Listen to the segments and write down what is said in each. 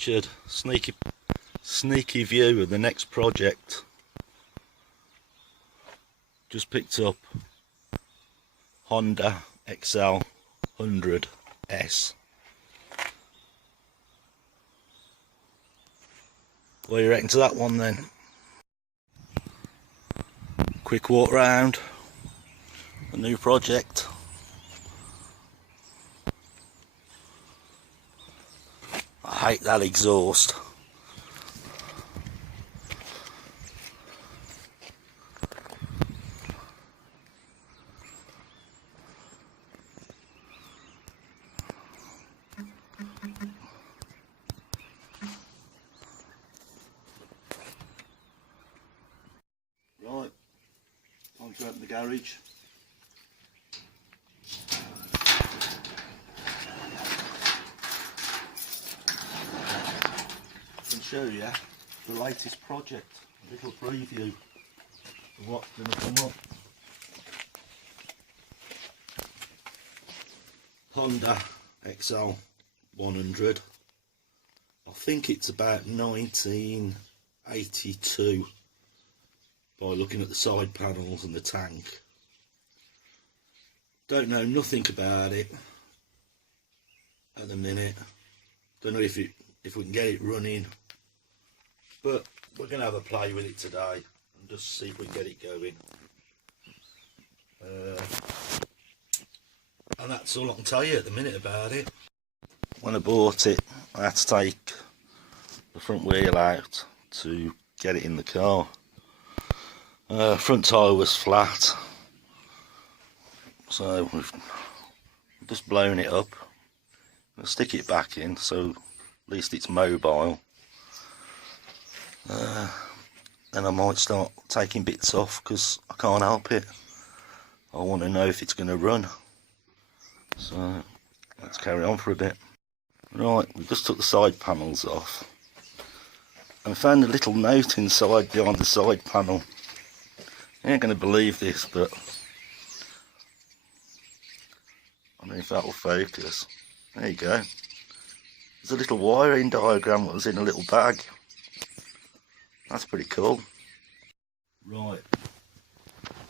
Richard, sneaky view of the next project. Just picked up Honda XL 100S. What do you reckon to that one then? Quick walk round the new project. I hate that exhaust. Right, time to open the garage. Show you the latest project, a little preview of what's going to come up. Honda XL 100. I think it's about 1982 by looking at the side panels and the tank. Don't know nothing about it at the minute. Don't know if we can get it running. But we're going to have a play with it today and just see if we can get it going. And that's all I can tell you at the minute about it. When I bought it, I had to take the front wheel out to get it in the car. Front tyre was flat, so we've just blown it up. I'll stick it back in so at least it's mobile. Then I might start taking bits off because I can't help it. I want to know if it's going to run. So let's carry on for a bit. Right, we just took the side panels off and found a little note inside behind the side panel. You ain't going to believe this, but I don't know if that will focus. There you go. There's a little wiring diagram that was in a little bag. That's pretty cool. Right,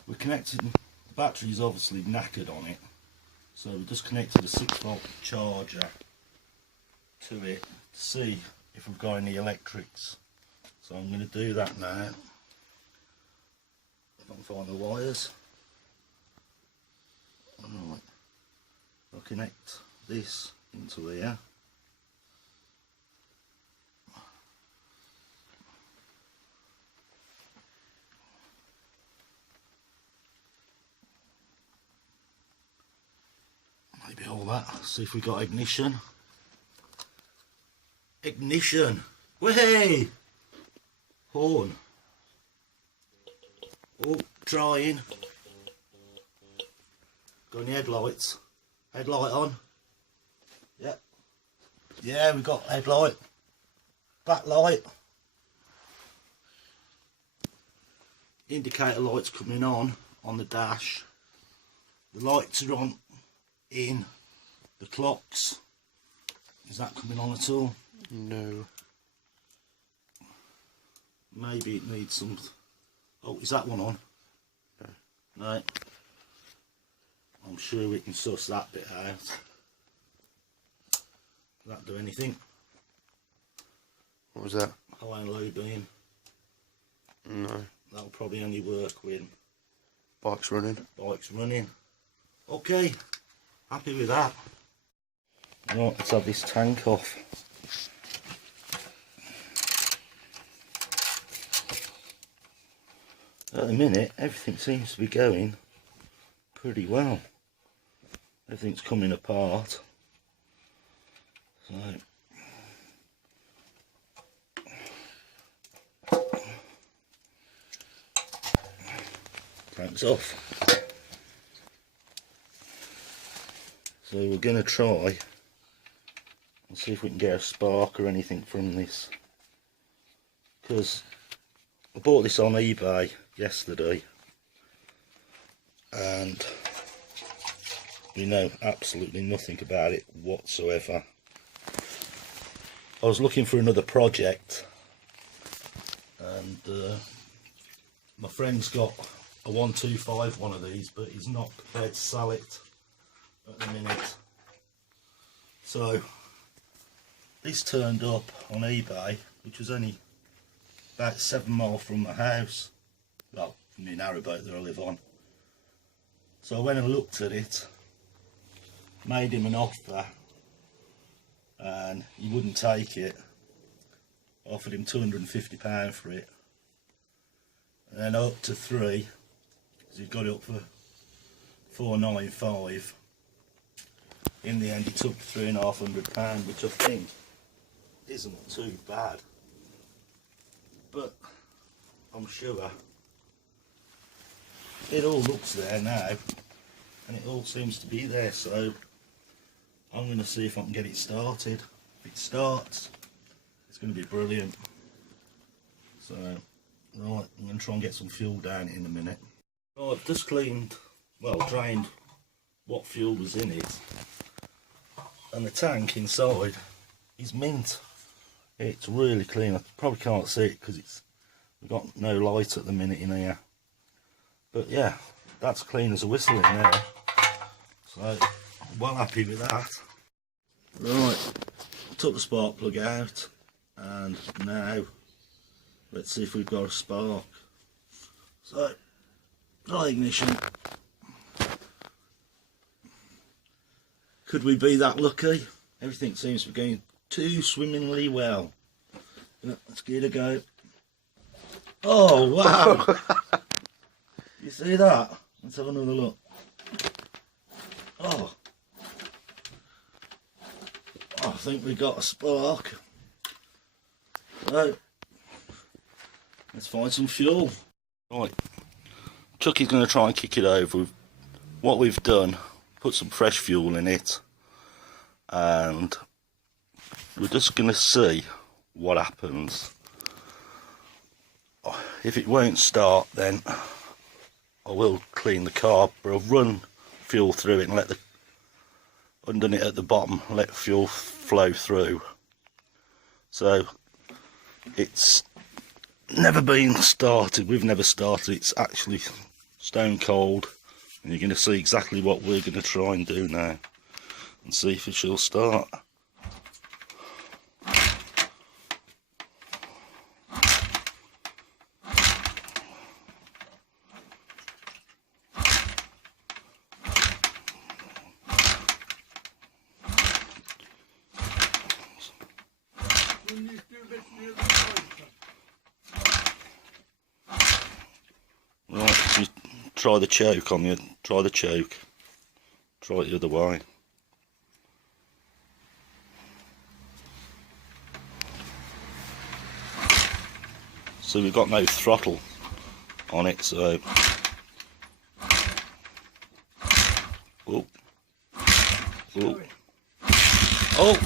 we're connecting, the battery's obviously knackered on it, so we just connected a 6-volt charger to it to see if we've got any electrics. So I'm going to do that now. If I can find the wires. Right, I'll connect this into here. Maybe all that. See if we got ignition. Ignition! Way! Horn. Oh, trying. Got any headlights? Headlight on? Yep. Yeah, we got headlight. Backlight. Indicator lights coming on the dash. The lights are on in the clocks. Is that coming on at all? No. Maybe it needs some. Oh, is that one on? No. No. I'm sure we can suss that bit out. Does that do anything? What was that? High and low beam. No. That'll probably only work when Bike's running. Bike's running. Okay. Happy with that. Right, let's have this tank off. At the minute, everything seems to be going pretty well. Everything's coming apart. So, tank's off. So we're going to try and see if we can get a spark or anything from this, because I bought this on eBay yesterday and we know absolutely nothing about it whatsoever. I was looking for another project, and my friend's got a 125 one of these, but he's not prepared to sell it at the minute. So this turned up on eBay, which was only about 7 miles from my house, well, from the narrowboat that I live on. So I went and looked at it, made him an offer, and he wouldn't take it. I offered him £250 for it, and then up to 3, because he got it up for 495. In the end he took £350, which I think isn't too bad, but I'm sure it all looks there now, and it all seems to be there, so I'm going to see if I can get it started. If it starts, it's going to be brilliant. So, right, I'm going to try and get some fuel down it in a minute. Right, I've just cleaned, well, drained what fuel was in it, and the tank inside is mint. It's really clean. I probably can't see it because we've got no light at the minute in here. But yeah, that's clean as a whistle in there. So, I'm well happy with that. Right, took the spark plug out, and now let's see if we've got a spark. So, try ignition. Could we be that lucky? Everything seems to be going too swimmingly well. Let's give it a go. Oh wow! You see that? Let's have another look. Oh, I think we got a spark. So, let's find some fuel. Right, Chucky's going to try and kick it over. What we've done, put some fresh fuel in it, and we're just going to see what happens. If it won't start, then I will clean the carb, but I'll run fuel through it and let the underneath at the bottom, let fuel flow through. So it's never been started, we've never started, it's actually stone cold, and you're going to see exactly what we're going to try and do now and see if it shall start. Right, so try the choke on you, try the choke, try it the other way. So we've got no throttle on it, so oh, oh, oh,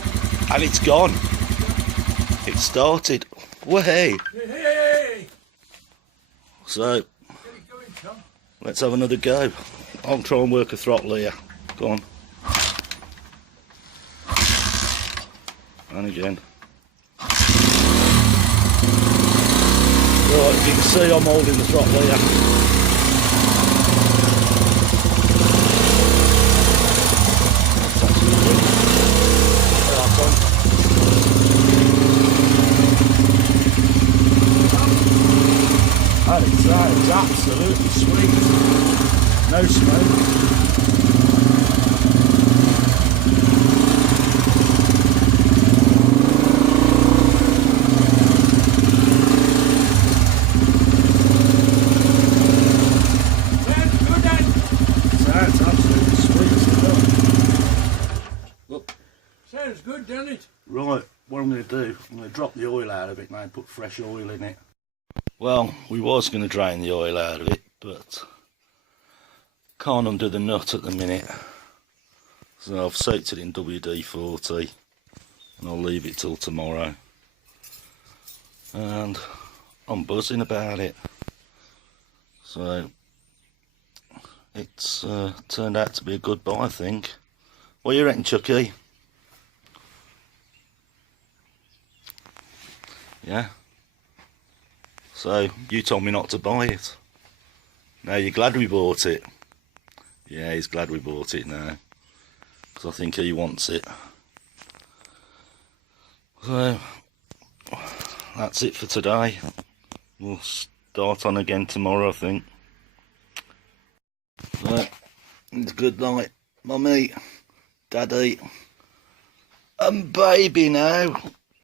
and it's gone. It started. Way. Hey. So let's have another go. I'll try and work a throttle here. Go on. And again. Right, as you can see, I'm holding the throttle here. And it sounds absolutely sweet. No smoke. Sounds absolutely sweet. Look. Sounds good, doesn't it? Right, what I'm going to do, I'm going to drop the oil out of it now and put fresh oil in it. Well, we was going to drain the oil out of it, but can't undo the nut at the minute. So I've soaked it in WD-40 and I'll leave it till tomorrow. And I'm buzzing about it. So it's turned out to be a good buy, I think. What do you reckon, Chucky? Yeah. So, you told me not to buy it. Now you're glad we bought it. Yeah, he's glad we bought it now. Because I think he wants it. So, that's it for today. We'll start on again tomorrow, I think. So, it's good night, Mummy, Daddy, and baby now.